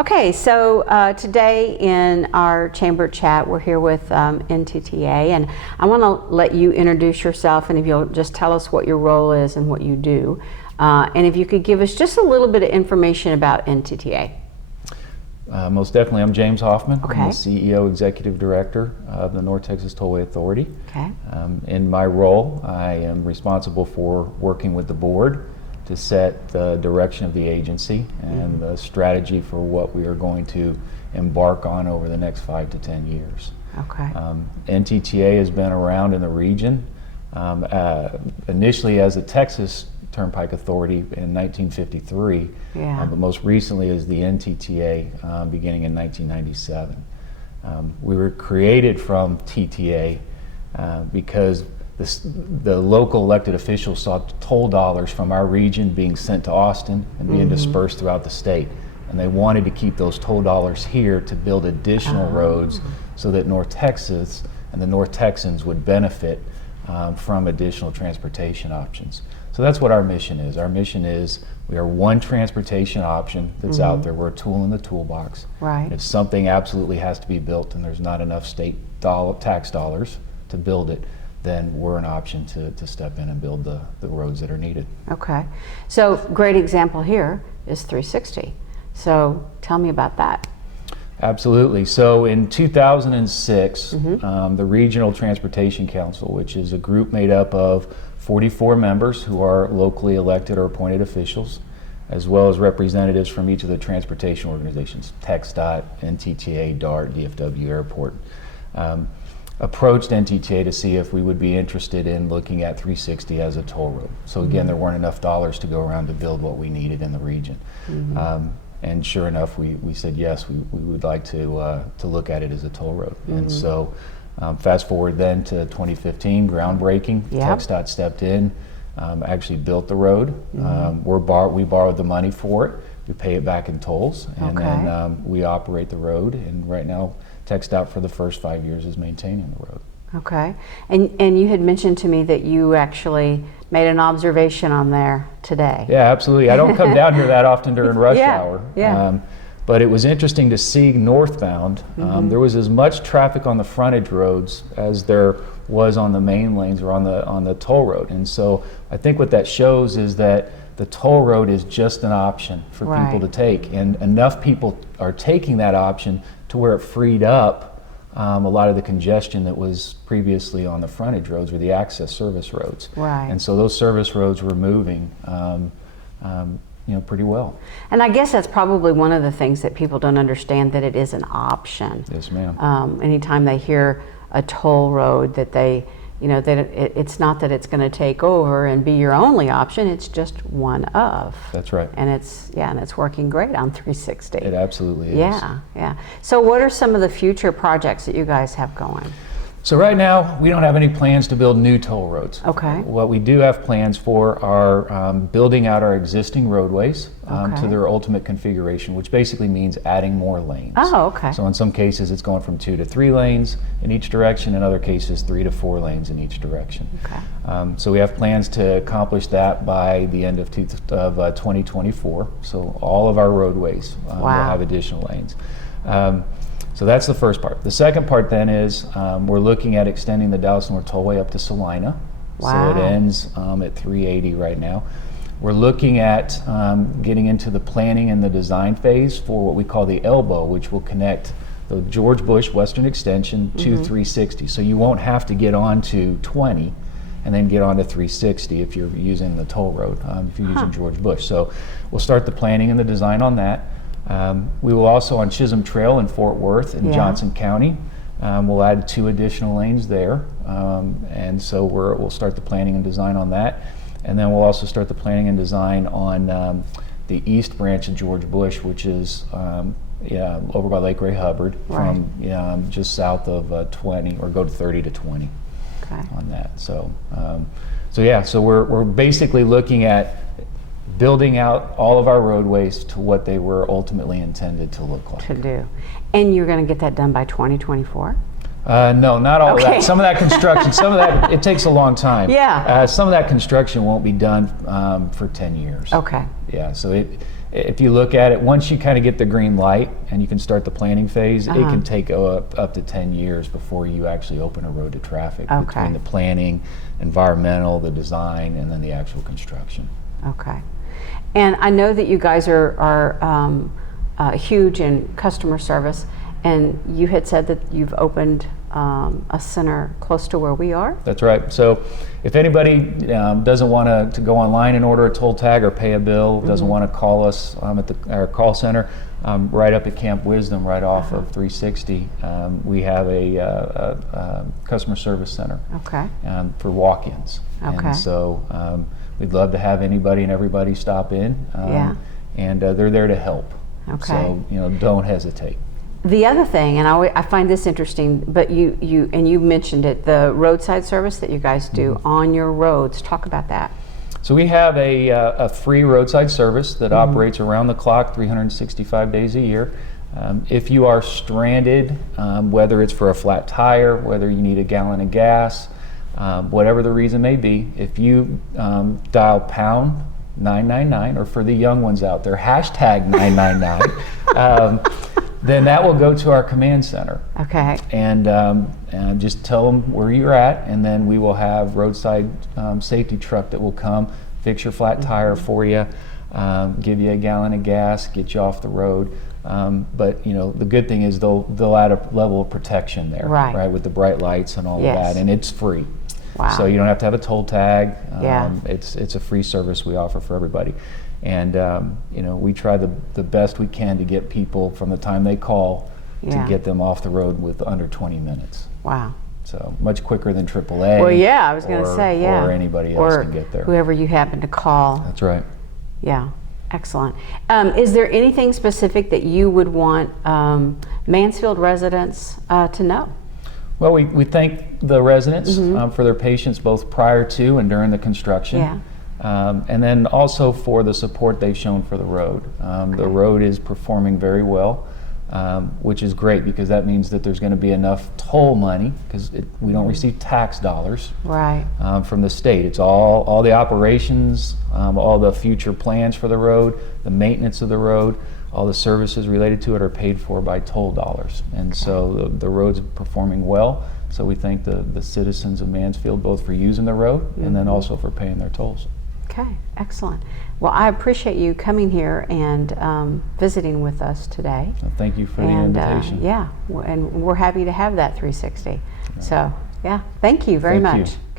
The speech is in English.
Okay, so today in our chamber chat, we're here with Ntta, and I want to let you introduce yourself, and if you'll just tell us what your role is and what you do, and if you could give us just a little bit of information about Ntta. Most definitely. I'm James Hofmann. Okay. I'm the CEO, Executive Director of the North Texas Tollway Authority. Okay. In my role, I am responsible for working with the board to set the direction of the agency and the strategy for what we are going to embark on over the next 5 to 10 years. Okay. Ntta has been around in the region initially as the Texas Turnpike Authority in 1953, but most recently as the NTTA beginning in 1997. We were created from TTA because the local elected officials saw toll dollars from our region being sent to Austin and being dispersed throughout the state. And they wanted to keep those toll dollars here to build additional roads so that North Texas and the North Texans would benefit from additional transportation options. So that's what our mission is. Our mission is we are one transportation option that's out there. We're a tool in the toolbox. Right. If something absolutely has to be built and there's not enough state tax dollars to build it, then we're an option to step in and build the roads that are needed. Okay. So great example here is 360. So tell me about that. Absolutely. So in 2006, the Regional Transportation Council, which is a group made up of 44 members who are locally elected or appointed officials, as well as representatives from each of the transportation organizations, TxDOT, NTTA, DART, DFW Airport, approached Ntta to see if we would be interested in looking at 360 as a toll road. So again, there weren't enough dollars to go around to build what we needed in the region. And sure enough, we said yes, we would like to look at it as a toll road. And so fast forward then to 2015, groundbreaking, TxDOT stepped in, actually built the road. We borrowed the money for it. We pay it back in tolls, and then we operate the road. And right now, TxDOT for the first 5 years is maintaining the road. Okay, and you had mentioned to me that you actually made an observation on there today. Yeah, absolutely. I don't come down here that often during rush hour. But it was interesting to see northbound. There was as much traffic on the frontage roads as there was on the main lanes or on the toll road. And so I think what that shows is that the toll road is just an option for people to take, and enough people are taking that option to where it freed up a lot of the congestion that was previously on the frontage roads or the access service roads. And so those service roads were moving pretty well. And I guess that's probably one of the things that people don't understand, that it is an option. Yes, ma'am. Anytime they hear a toll road, that they, that it's not that it's going to take over and be your only option, it's just one of. That's right. And it's working great on 360. It absolutely is. Yeah. So what are some of the future projects that you guys have going? So right now, we don't have any plans to build new toll roads. Okay. What we do have plans for are building out our existing roadways to their ultimate configuration, which basically means adding more lanes. Oh, okay. So in some cases, it's going from 2 to 3 lanes in each direction. In other cases, 3 to 4 lanes in each direction. Okay. So we have plans to accomplish that by the end of 2024. So all of our roadways will have additional lanes. So that's the first part. The second part then is we're looking at extending the Dallas North Tollway up to Salina. So it ends at 380 right now. We're looking at getting into the planning and the design phase for what we call the elbow, which will connect the George Bush Western Extension to 360. So you won't have to get on to 20 and then get on to 360 if you're using the toll road, if you're using George Bush. So we'll start the planning and the design on that. We will also, on Chisholm Trail in Fort Worth in Johnson County, we'll add 2 additional lanes there. And so we'll start the planning and design on that. And then we'll also start the planning and design on the east branch of George Bush, which is over by Lake Ray Hubbard, from just south of 20, or go to 30 to 20 on that. So we're basically looking at building out all of our roadways to what they were ultimately intended to look like. To do. And you're going to get that done by 2024? No, not all of that. Some of that construction, some of that, it takes a long time. Yeah. Some of that construction won't be done for 10 years. Okay. Yeah, so if you look at it, once you kind of get the green light and you can start the planning phase, it can take up to 10 years before you actually open a road to traffic, between the planning, environmental, the design, and then the actual construction. Okay. And I know that you guys are huge in customer service, and you had said that you've opened a center close to where we are? That's right. So if anybody doesn't want to go online and order a toll tag or pay a bill, doesn't want to call us at our call center, right up at Camp Wisdom, right off of 360, we have a customer service center for walk-ins. And so we'd love to have anybody and everybody stop in, and they're there to help. So don't hesitate. The other thing, and I find this interesting, but you mentioned it, the roadside service that you guys do on your roads. Talk about that. So we have a free roadside service that operates around the clock, 365 days a year. If you are stranded, whether it's for a flat tire, whether you need a gallon of gas, whatever the reason may be, if you dial pound 999, or for the young ones out there, hashtag 999, then that will go to our command center. And just tell them where you're at, and then we will have roadside safety truck that will come, fix your flat tire for you, give you a gallon of gas, get you off the road. But the good thing is they'll add a level of protection there, right, with the bright lights and all of that, and it's free. So you don't have to have a toll tag. It's a free service we offer for everybody. And we try the best we can to get people from the time they call to get them off the road with under 20 minutes. Wow. So much quicker than AAA. Well, I was going to say, or anybody else can get there. Whoever you happen to call. That's right. Yeah, excellent. Is there anything specific that you would want Mansfield residents to know? Well, we thank the residents for their patience both prior to and during the construction. And then also for the support they've shown for the road. The road is performing very well, which is great, because that means that there's going to be enough toll money, because we don't receive tax dollars from the state. It's all the operations, all the future plans for the road, the maintenance of the road, all the services related to it are paid for by toll dollars. And so the road's performing well. So we thank the citizens of Mansfield both for using the road and then also for paying their tolls. Okay, excellent. Well, I appreciate you coming here and visiting with us today. Well, thank you for the invitation. And we're happy to have that 360. So, thank you very much. Thank you.